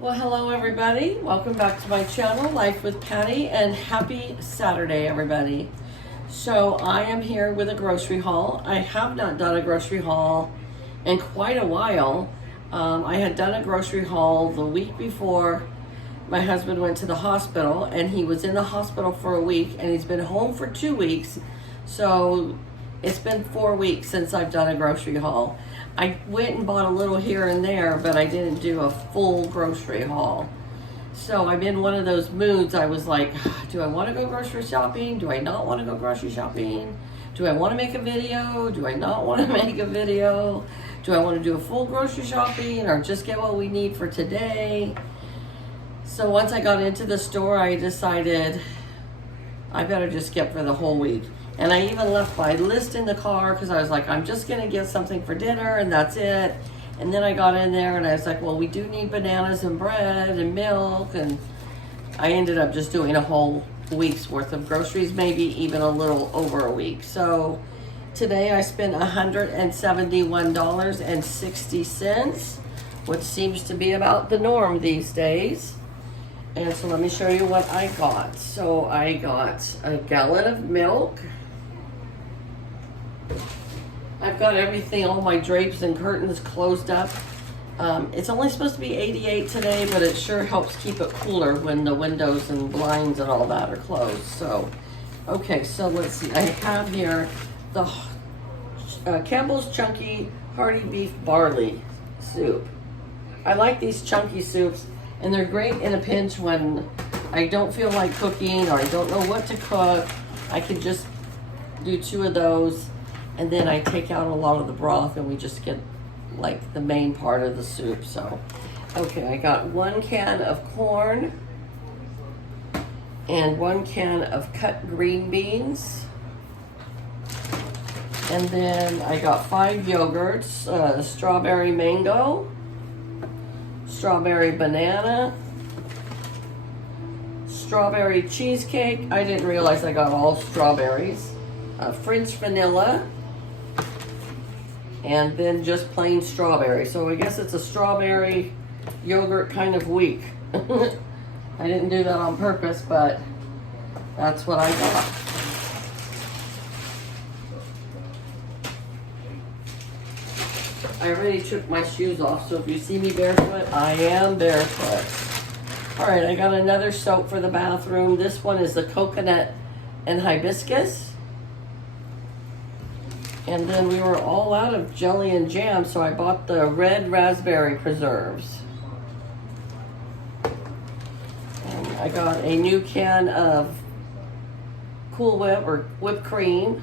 Well, hello everybody. Welcome back to my channel, Life with Patty, and happy Saturday, everybody. So I am here with a grocery haul. I have not done a grocery haul in quite a while. I had done a grocery haul the week before my husband went to the hospital, and he was in the hospital for a week, and he's been home for 2 weeks. So it's been 4 weeks since I've done a grocery haul. I went and bought a little here and there, but I didn't do a full grocery haul. So I'm in one of those moods. I was like, do I want to go grocery shopping? Do I not want to go grocery shopping? Do I want to make a video? Do I not want to make a video? Do I want to do a full grocery shopping or just get what we need for today? So once I got into the store, I decided I better just get for the whole week. And I even left my list in the car because I was like, I'm just going to get something for dinner and that's it. And then I got in there and I was like, well, we do need bananas and bread and milk. And I ended up just doing a whole week's worth of groceries, maybe even a little over a week. So today I spent $171.60, which seems to be about the norm these days. And so let me show you what I got. So I got a gallon of milk. I've got everything, all my drapes and curtains closed up. It's only supposed to be 88 today, but it sure helps keep it cooler when the windows and blinds and all that are closed. So, okay, so let's see. I have here the Campbell's Chunky Hearty Beef Barley Soup. I like these chunky soups, and they're great in a pinch when I don't feel like cooking or I don't know what to cook. I can just do 2 of those, and then I take out a lot of the broth and we just get like the main part of the soup. So, okay, I got 1 can of corn and 1 can of cut green beans. And then I got 5 yogurts, strawberry mango, strawberry banana, strawberry cheesecake. I didn't realize I got all strawberries. French vanilla, and then just plain strawberry. So I guess it's a strawberry yogurt kind of week. I didn't do that on purpose, but that's what I got. I already took my shoes off, so if you see me barefoot, I am barefoot. All right, I got another soap for the bathroom. This one is the coconut and hibiscus. And then we were all out of jelly and jam, so I bought the red raspberry preserves. And I got a new can of Cool Whip or whipped cream.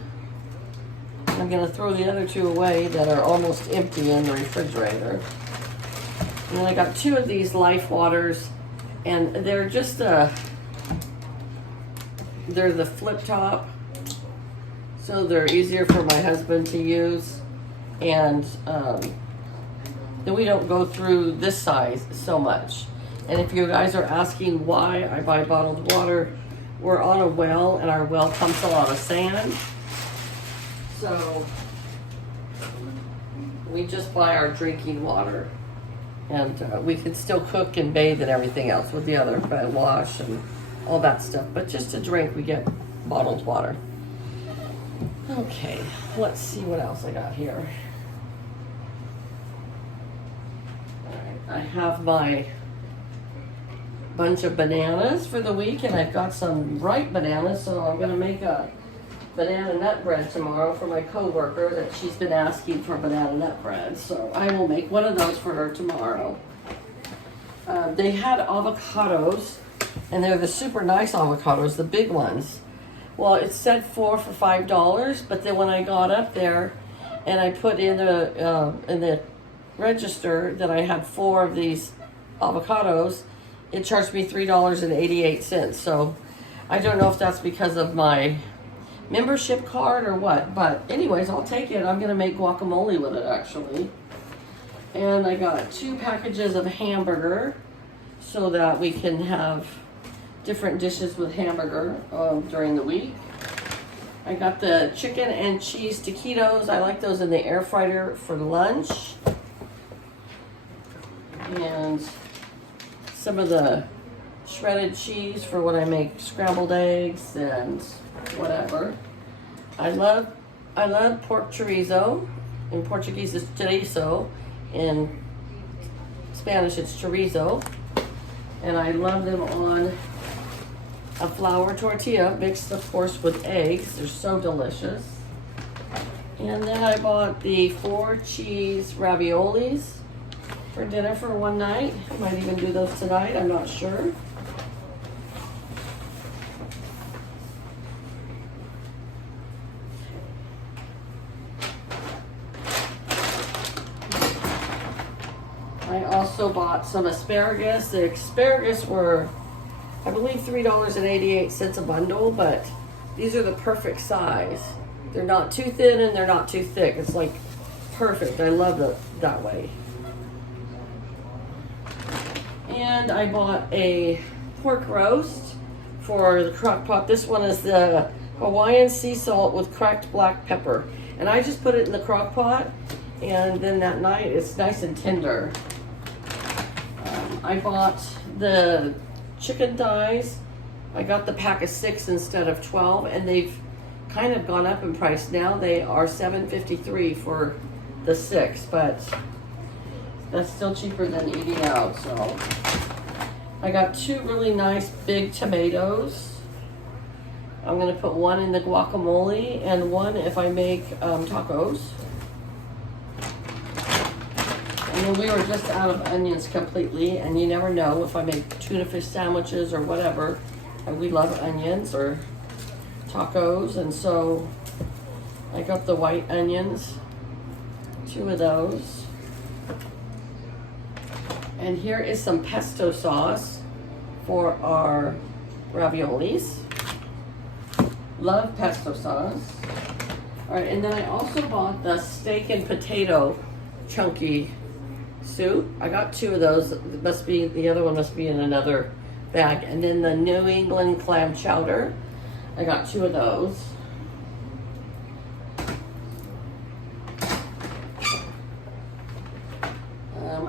I'm gonna throw the other 2 away that are almost empty in the refrigerator. And then I got 2 of these Life Waters, and they're just they're the flip top. So they're easier for my husband to use, and then we don't go through this size so much. And if you guys are asking why I buy bottled water, we're on a well, and our well pumps a lot of sand. So we just buy our drinking water, and we can still cook and bathe and everything else with the other, wash and all that stuff. But just to drink, we get bottled water. Okay, let's see what else I got here. All right, I have my bunch of bananas for the week, and I've got some ripe bananas, so I'm gonna make a banana nut bread tomorrow for my coworker that she's been asking for banana nut bread. So I will make one of those for her tomorrow. They had avocados, and they're the super nice avocados, the big ones. Well, it said 4 for $5, but then when I got up there and I put in the register that I had 4 of these avocados, it charged me $3.88. So I don't know if that's because of my membership card or what, but anyways, I'll take it. I'm gonna make guacamole with it actually. And I got 2 packages of hamburger so that we can have different dishes with hamburger during the week. I got the chicken and cheese taquitos. I like those in the air fryer for lunch. And some of the shredded cheese for when I make scrambled eggs and whatever. I love pork chorizo. In Portuguese it's chorizo. In Spanish it's chorizo. And I love them on a flour tortilla mixed of course with eggs. They're so delicious. And then I bought the 4 cheese raviolis for dinner for one night. I might even do those tonight, I'm not sure. I also bought some asparagus. The asparagus were, I believe, $3.88 a bundle, but these are the perfect size. They're not too thin and they're not too thick. It's like perfect. I love it that way. And I bought a pork roast for the crock pot. This one is the Hawaiian sea salt with cracked black pepper. And I just put it in the crock pot, and then that night it's nice and tender. I bought the chicken thighs. I got the pack of 6 instead of 12, and they've kind of gone up in price. Now they are $7.53 for the 6, but that's still cheaper than eating out. So I got 2 really nice big tomatoes. I'm gonna put one in the guacamole and one if I make tacos. And then we were just out of onions completely, and you never know if I make tuna fish sandwiches or whatever. And we love onions or tacos, and so I got the white onions, 2 of those. And here is some pesto sauce for our raviolis. Love pesto sauce. All right, and then I also bought the steak and potato chunky soup. I got 2 of those. It must be, the other one must be in another bag. And then the New England clam chowder. I got 2 of those.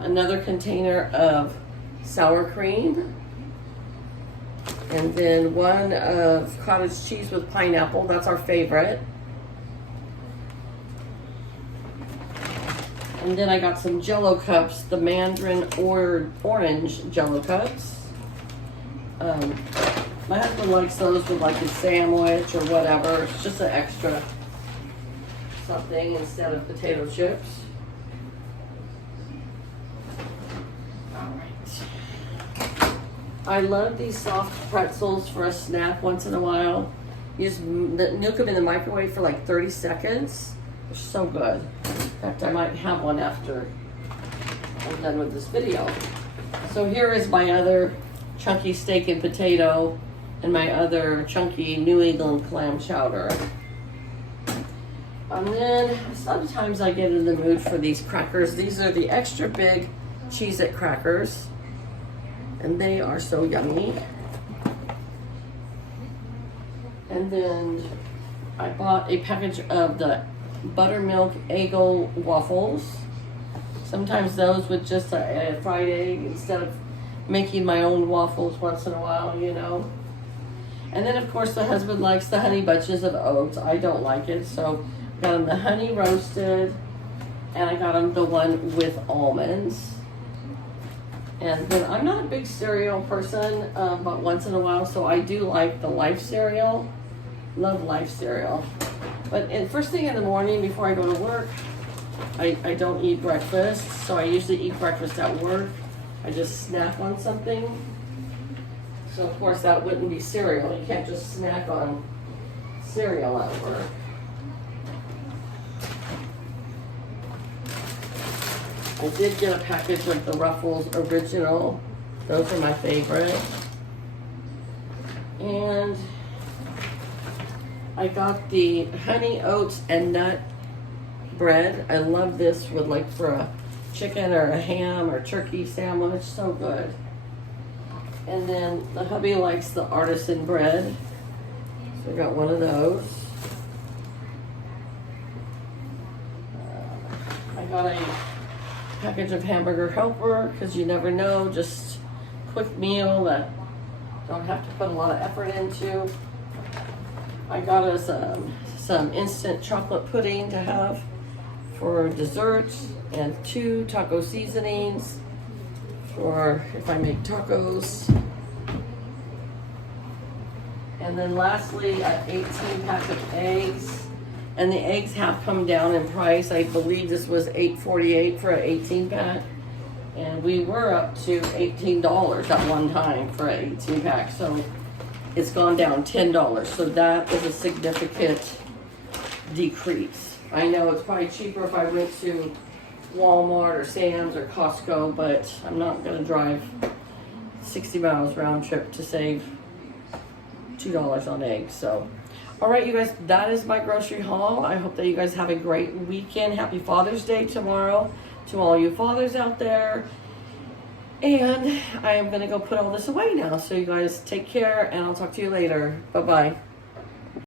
Another container of sour cream. And then one of cottage cheese with pineapple. That's our favorite. And then I got some Jell-O cups, the Mandarin orange Jell-O cups. My husband likes those with like a sandwich or whatever. It's just an extra something instead of potato chips. I love these soft pretzels for a snack once in a while. You just nuke them in the microwave for like 30 seconds. They're so good. In fact, I might have one after I'm done with this video. So here is my other chunky steak and potato and my other chunky New England clam chowder. And then sometimes I get in the mood for these crackers. These are the extra big Cheez-It crackers. And they are so yummy. And then I bought a package of the buttermilk Eggo waffles. Sometimes those with just a fried egg instead of making my own waffles once in a while, you know. And then of course the husband likes the honey bunches of oats. I don't like it, so I got him the honey roasted, and I got him the one with almonds. And then I'm not a big cereal person, but once in a while, so I do like the Life cereal. Love Life cereal. But first thing in the morning before I go to work, I don't eat breakfast, so I usually eat breakfast at work. I just snack on something. So of course that wouldn't be cereal. You can't just snack on cereal at work. I did get a package of the Ruffles Original. Those are my favorite. And I got the honey oats and nut bread. I love this with like for a chicken or a ham or turkey sandwich. So good. And then the hubby likes the artisan bread. So I got one of those. I got a package of Hamburger Helper because you never know, just quick meal that don't have to put a lot of effort into. I got us some instant chocolate pudding to have for desserts, and 2 taco seasonings for if I make tacos. And then lastly, an 18-pack of eggs. And the eggs have come down in price. I believe this was $8.48 for an 18-pack. And we were up to $18 at one time for an 18-pack. So it's gone down $10. So that is a significant decrease. I know it's probably cheaper if I went to Walmart or Sam's or Costco, but I'm not gonna drive 60 miles round trip to save $2 on eggs. So, all right, you guys, that is my grocery haul. I hope that you guys have a great weekend. Happy Father's Day tomorrow to all you fathers out there. And I am gonna go put all this away now. So you guys take care, and I'll talk to you later. Bye-bye.